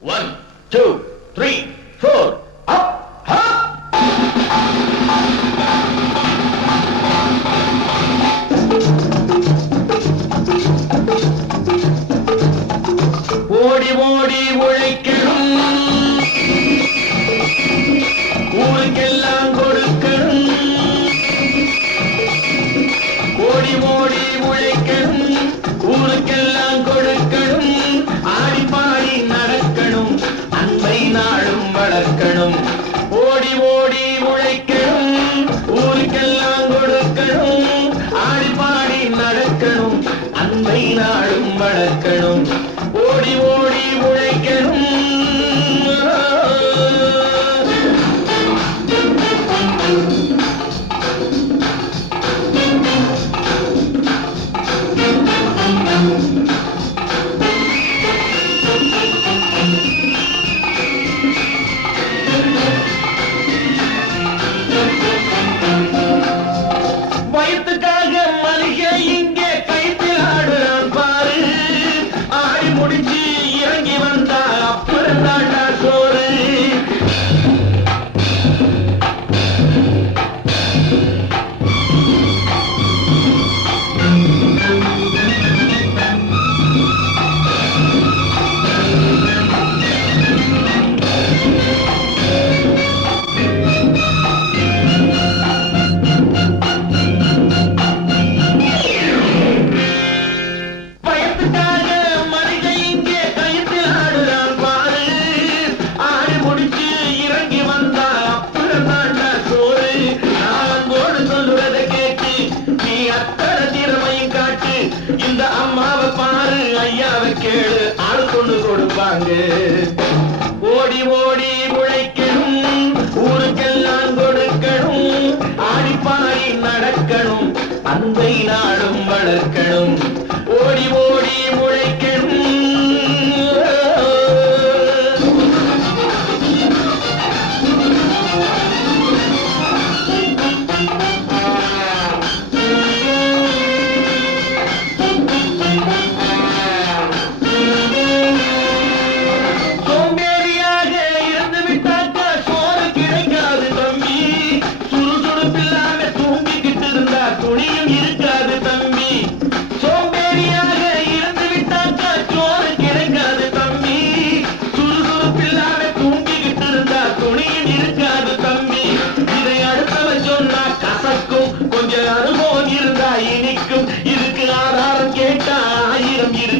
One, two, three. நடக்கணும். அன்பை நாடும் வளர்க்கணும். ஓடி ஓடி மளிகையில் அளவு கேடு ஆள் கொண்டு கொடுப்பாங்க. ஓடி ஓடி உழைக்கணும் ஊருக்கெல்லாம் கொடுக்கணும் ஆடிப்பாடி நடக்கணும் அந்த நாடும் வளர்க்கணும்.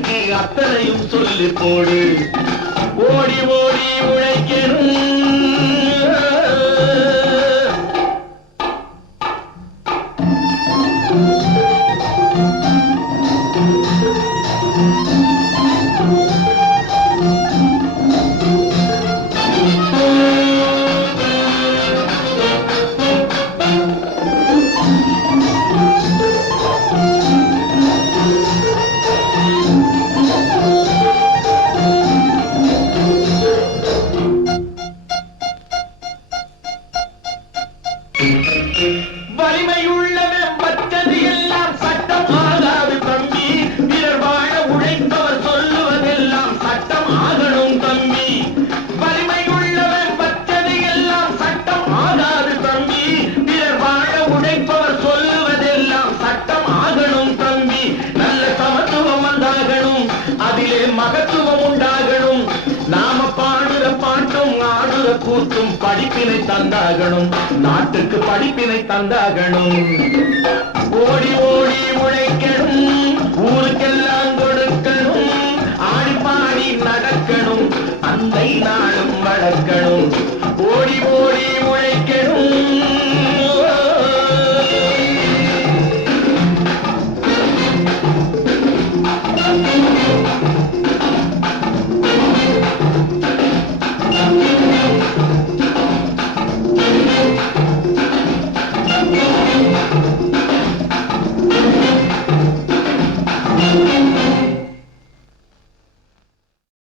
அன்னைக்கு அத்தனையும் சொல்லி போடு ஓடி ஓடி உழைக்கணும் வலிமையுள்ள எல்லோருக்கும் படிப்பினை தந்தாகணும். நாட்டுக்கு படிப்பினை தந்தாகணும். ஓடி ஓடி உழைக்கணும். ஊருக்கெல்லாம்